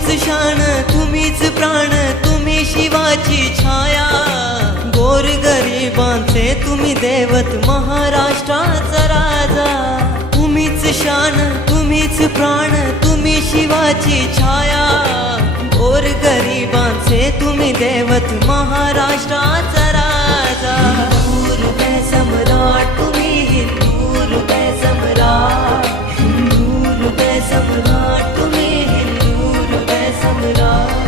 तुम्हीच शान, तुम्हीच प्राण, तुम्ही शिवाची छाया, गोरगरिबांचे तुम्ही दैवत, महाराष्ट्राचा राजा. तुम्हीच शान, तुम्हीच प्राण, तुम्ही शिवाची छाया, गोरगरिबांचे तुम्ही दैवत, महाराष्ट्राचा राजा. हिंदू हृदय सम्राट तुम्ही, हिंदू हृदय सम्राट, हिंदू हृदय सम्राट तुम्ही, हिंदू हृदय सम्राट.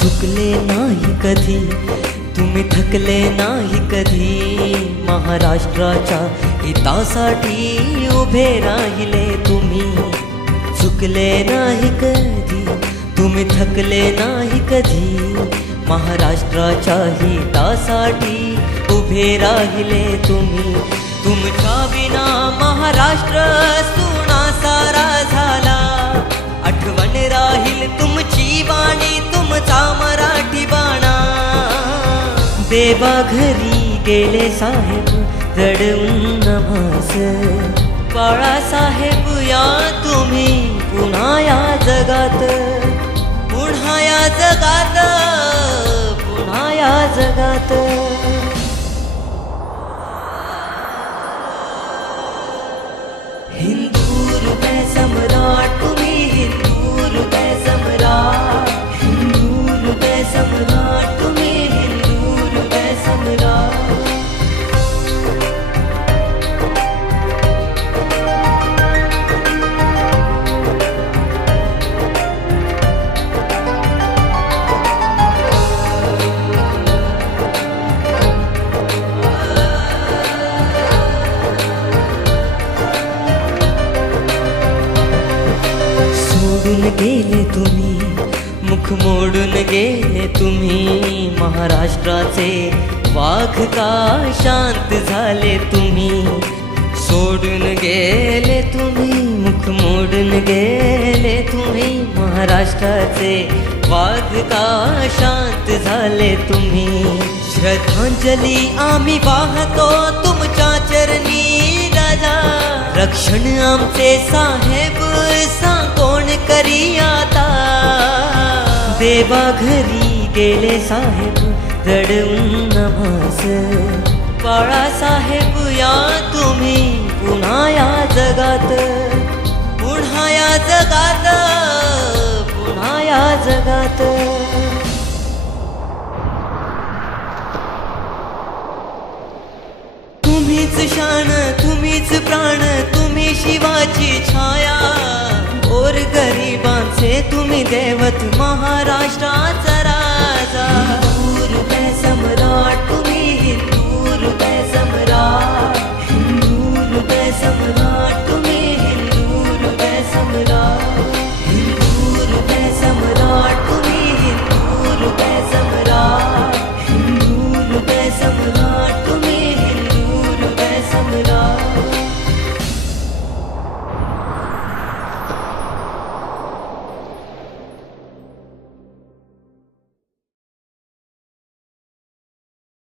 चुकले नाही कधी तुम्ही, थकले नाही कधी, महाराष्ट्राच्या हितासाठी उभे राहिले तुम्ही. चुकले नाही कधी तुम्ही, थकले नाही कधी, महाराष्ट्राच्या हितासाठी उभे राहिले तुम्ही. तुमच्या विना महाराष्ट्र सुना सारा झाला, आठवण राहील तुमची वाणी, तुमचा मराठी बाणा. देवा घरी गेले साहेब रडून नभास, बाळासाहेब या तुम्ही पुन्हा या जगात, पुन्हा या जगात, पुन्हा या जगात. हिंदू हृदय सम्राट तुम्ही, हिंदू हृदय सम्राट, हिंदू हृदय सम्राट तुम्ही, हिंदू हृदय सम्राट. सोडून गेले तुम्ही, मुख मोडून गेले तुम्ही, महाराष्ट्राचे वाघ का शांत झाले तुम्ही. सोडून गेले तुम्ही, मुख मोडून गेले तुम्ही, महाराष्ट्राचे वाघ का शांत झाले तुम्ही. श्रद्धांजली आम्ही वाहतो तुमच्या चरणी राजा, रक्षण आमचे साहेब कोण करी आता. देवा घरी गेले साहेब रडून नभास, बाळासाहेब या तुम्ही पुन्हा या जगात, पुन्हा या जगात, पुन्हा या जगात. तुम्हीच शान, तुम्हीच प्राण, तुम्ही शिवाची छाया, गोरगरिबांचे तुम्ही दैवत, महाराष्ट्राचा राजा.